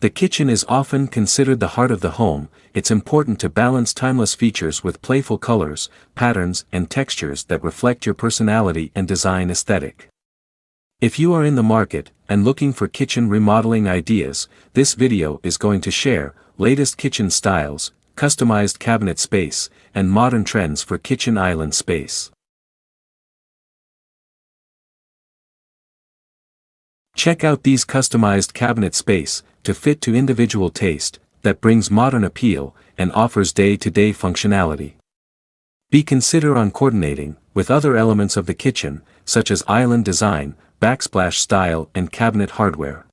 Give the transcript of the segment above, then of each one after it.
The kitchen is often considered the heart of the home. It's important to balance timeless features with playful colors, patterns, and textures that reflect your personality and design aesthetic. If you are in the market and looking for kitchen remodeling ideas, this video is going to share latest kitchen styles, customized cabinet space, and modern trends for kitchen island space. Check out these customized cabinet space to fit to individual taste that brings modern appeal and offers day-to-day functionality. Be consider on coordinating with other elements of the kitchen, such as island design, backsplash style, and cabinet hardware.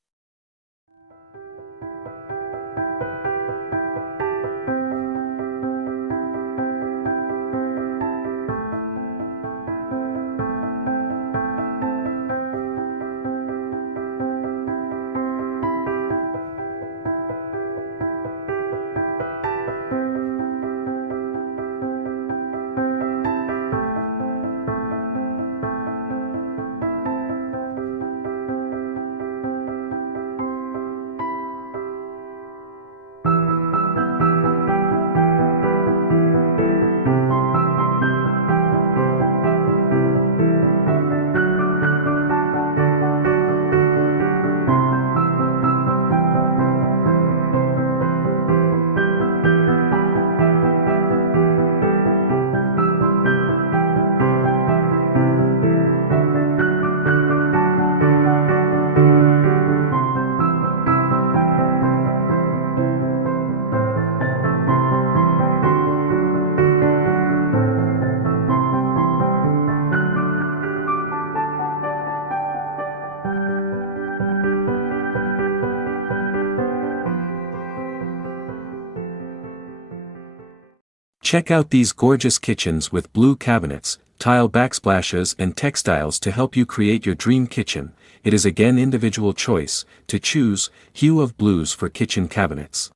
Check out these gorgeous kitchens with blue cabinets, tile backsplashes, and textiles to help you create your dream kitchen. It is again individual choice to choose hue of blues for kitchen cabinets.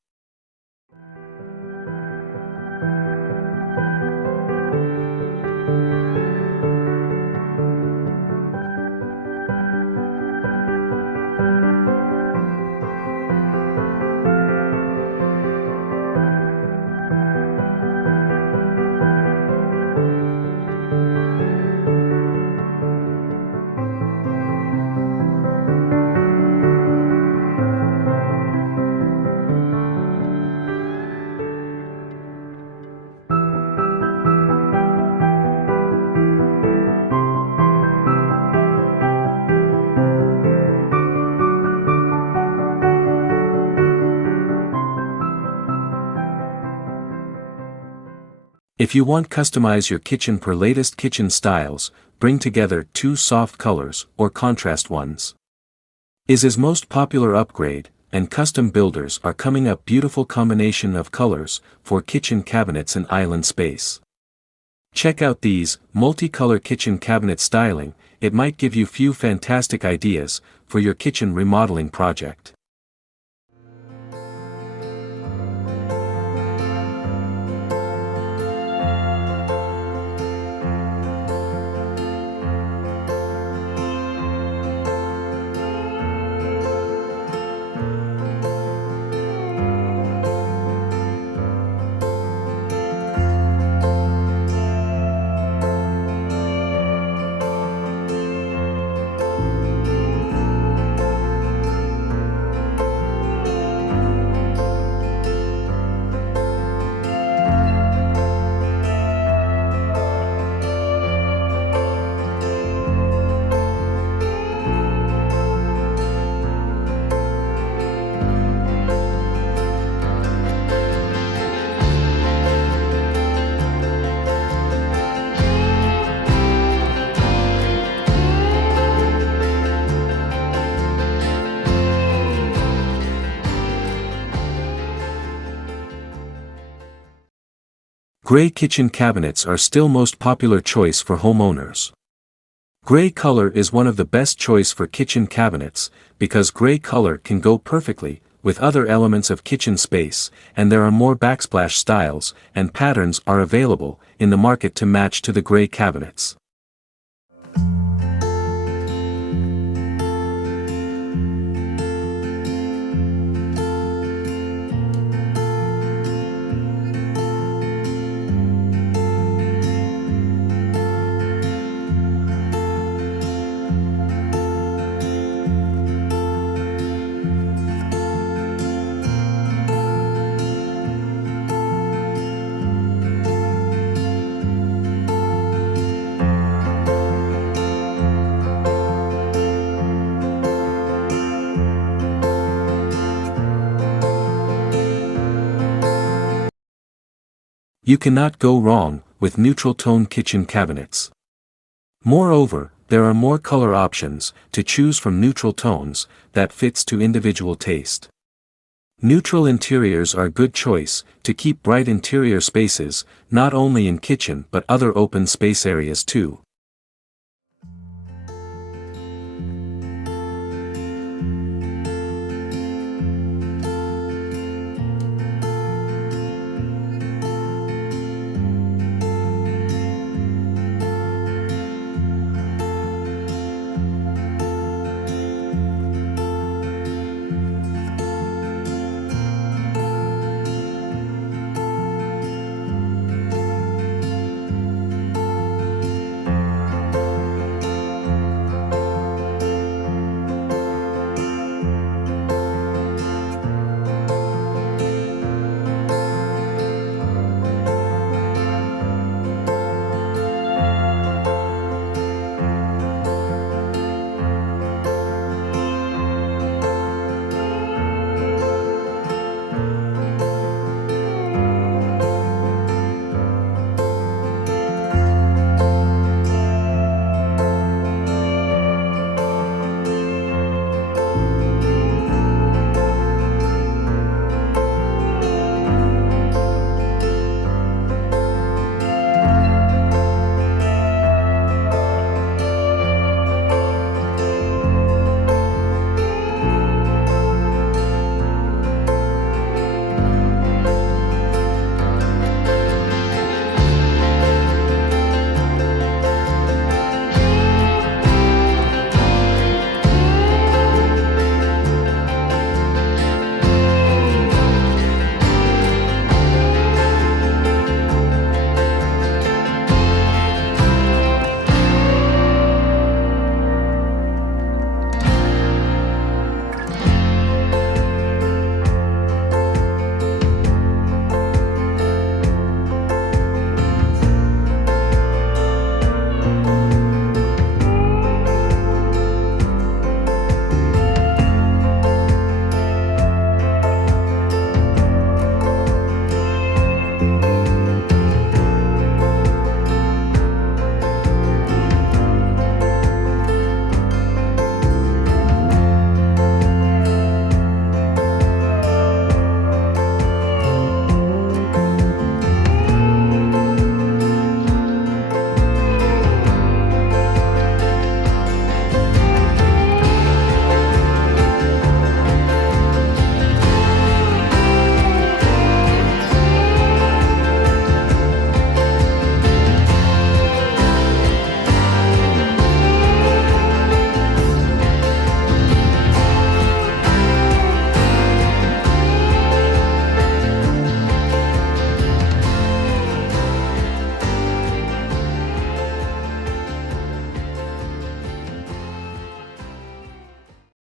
If you want customize your kitchen per latest kitchen styles, bring together two soft colors or contrast ones. Is most popular upgrade, and custom builders are coming up beautiful combination of colors for kitchen cabinets and island space. Check out these multicolor kitchen cabinet styling. It might give you few fantastic ideas for your kitchen remodeling project. Gray kitchen cabinets are still most popular choice for homeowners. Gray color is one of the best choice for kitchen cabinets, because gray color can go perfectly with other elements of kitchen space, and there are more backsplash styles and patterns are available in the market to match to the gray cabinets. You cannot go wrong with neutral tone kitchen cabinets. Moreover, there are more color options to choose from neutral tones that fits to individual taste. Neutral interiors are a good choice to keep bright interior spaces, not only in kitchen but other open space areas too.